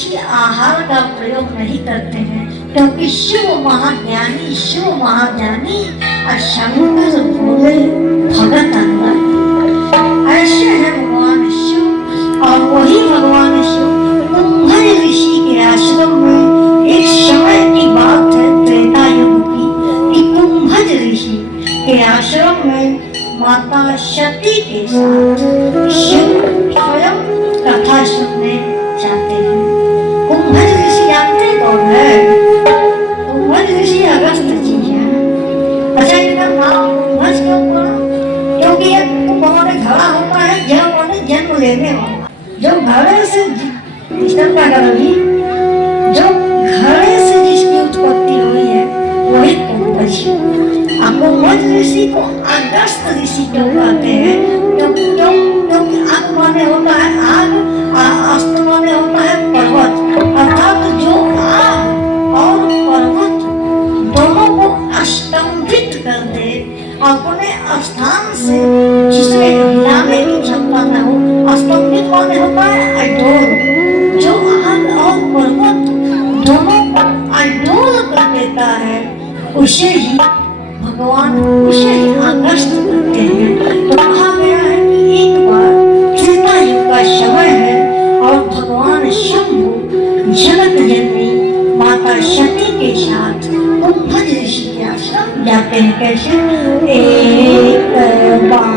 आहार का प्रयोग नहीं करते हैं, क्योंकि शिव महाज्ञानी और शंकर भोले भगत अंदर ऐसे है भगवान शिव। और वही भगवान शिव कुंभज ऋषि के आश्रम में, एक समय की बात है त्रेता युग की, कि कुंभज ऋषि के आश्रम में माता सती के साथ शिव स्वयं कथा सुनने जाते हैं। कुंभज ऋषि जानते कौन है? कुंभज ऋषि अगस्त जी है। अच्छा, इनका नाम कुंभज क्यों पड़ा? क्योंकि ये कुंभ में खड़ा होता है जन्म लेने वाला। जो घड़े से जो घड़े से जिसकी उत्पत्ति हुई है वही कुंभज। कुंभज ऋषि को अगस्त ऋषि क्यों कहते हैं? क्योंकि अग माने होता है आग, अस्त माने होता है पर्वत, अर्थात जो आग और पर्वत दोनों को स्तंभित कर दे, अपने स्थान से जिसमें हिलाने की क्षमता न हो। स्तंभित माने होता है अडोल, जो आग और पर्वत दोनों को अडोल कर देता है, उसे ही भगवान अगस्त कहते हैं। तो कहा गया है कि एक बार त्रेता युग का समय है और भगवान शंभु जगत जननी माता सती के साथ कुंभज ऋषि के आश्रम जाते हैं। कैसे? एक बार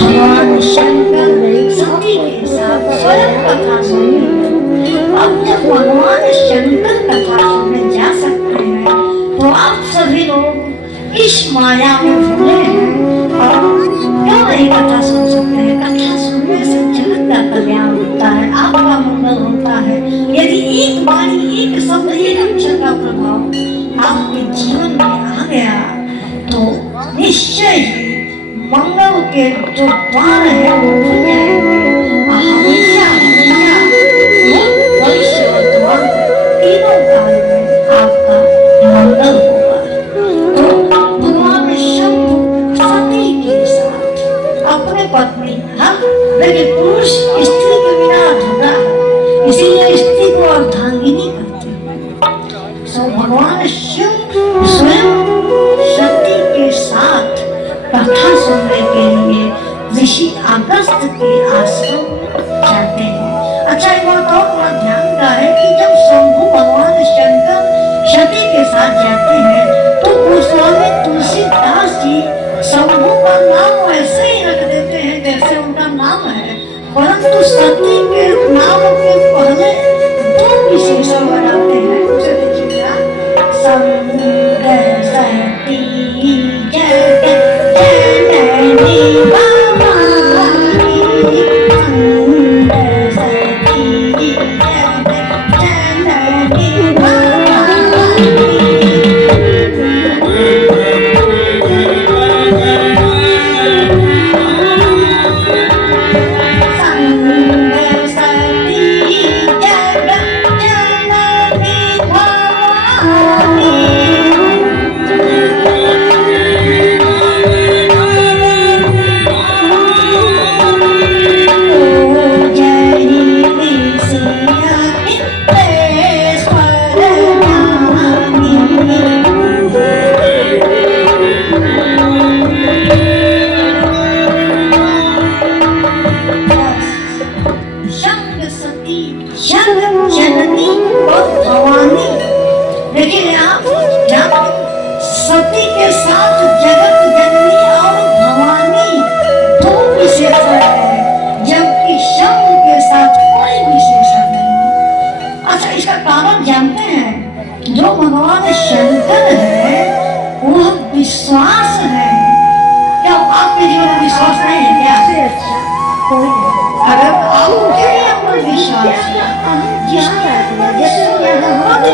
भगवान शंकर सती के साथ स्वयं कथा सुनने। अब जब भगवान शंकर कथा सुनने जा सकते हैं तो आप सभी लोग इस माया में भूले हैं और क्यों नहीं कथा सुन सकते हैं? कथा सुनने से जगत का कल्याण होता है, आपका मंगल होता है। यदि एक वाणी, एक शब्द, एक अक्षर का प्रभाव आपके जीवन में आ गया तो निश्चय ही मंगल के जो द्वार है वो खुल जाएंगे। हमेशा भविष्य वर्तमान तीनों काल में आपका मंगल होगा। तो भगवान शंभु सती के साथ अपने पत्नी, लेकिन पुरुष स्त्री के बिना अधूरा है, इसीलिए स्त्री को अर्धांगिनी कहते हैं। तो भगवान शिव स्वयं सती के साथ कथा सुनने के लिए ऋषि अगस्त के आश्रम जाते हैं। अच्छा, एक बात और बड़ा ध्यान का है कि जब शंभु भगवान शंकर सती के साथ जाते हैं तो गोस्वामी तुलसीदास जी शंभु का नाम वैसे ही रख देते हैं जैसे उनका नाम है, परंतु सती के नाम के पहले दो विशेषण बनाते हैं। उसे देखिएगा, सती जगत जननी भवानी जगत जननी और भवानी। लेकिन आप सती के साथ जगत जननी और भवानी दो विशेषण है, जबकि शंकर के साथ कोई विशेषण नहीं। अच्छा, इसका कारण जानते हैं? जो भगवान शंकर है वह विश्वास है। क्या आपके जीवन में विश्वास नहीं है क्या? अच्छा कोई नहीं। अगर आपके अंदर विश्वास है, जिसके अंदर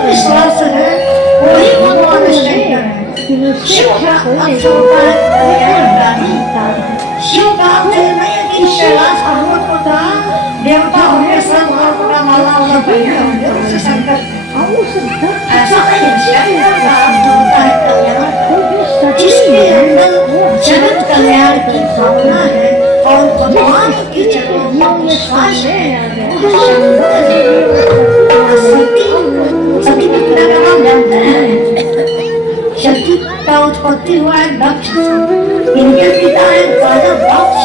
विश्वास है वही भगवान शंकर है। शिव का अर्थ होता है कल्याणकारी। शिव का अर्थ नहीं है कि कैलाश पर्वत को था देवता होंगे, सब का माला वाला पहने होंगे, उससे शंकर ऐसा नहीं है। शंकर का अर्थ होता है कल्याण, जिसके अंदर जगत कल्याण की भावना है और भगवान की चरणों में विश्वास है। सती के पिता का नाम जानते हैं? सती का उत्पत्ति हुआ है दक्ष से। इनके पिता है राजा दक्ष,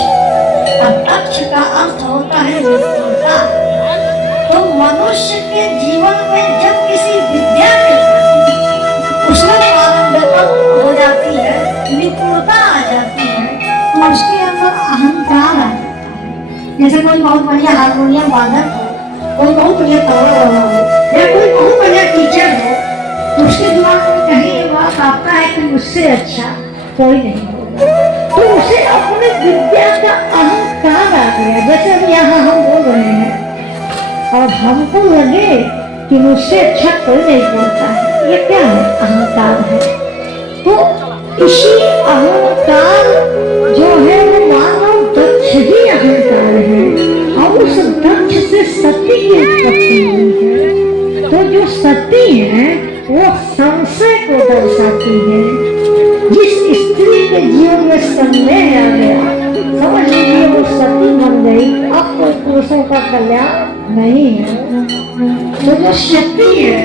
और दक्ष का अर्थ होता है विद्वता। तो मनुष्य के जीवन में जब किसी विद्या के उसमें पारंगत हो जाती है, निपुणता आ जाती है, तो उसके अंदर अहंकार आ जाता है। जैसे कोई बहुत बढ़िया हारमोनियम वादक हो, कोई बहुत बढ़िया तबला वाला हो, या कोई बहुत बढ़िया टीचर हो, तो उसके दिमाग में कहीं ये बात आता है कि मुझसे अच्छा कोई नहीं होगा, तो उसे अपने विद्या का अहंकार आ गया। जैसे अब यहाँ हम बोल रहे हैं और हमको लगे कि मुझसे अच्छा कोई नहीं बोलता है, ये क्या है? अहंकार है। तो इसी अहंकार जो है वो मानव दक्ष ही अहंकार है, और उस दक्ष से सती की उत्पत्ति हुई है। तो जो सती है वो संशय को दर्शाती है। जिस स्त्री के जीवन में संदेह आ गया, समझ लीजिए वो सती बन गई, अब कोई पुरुषों का कल्याण नहीं है। तो जो सती है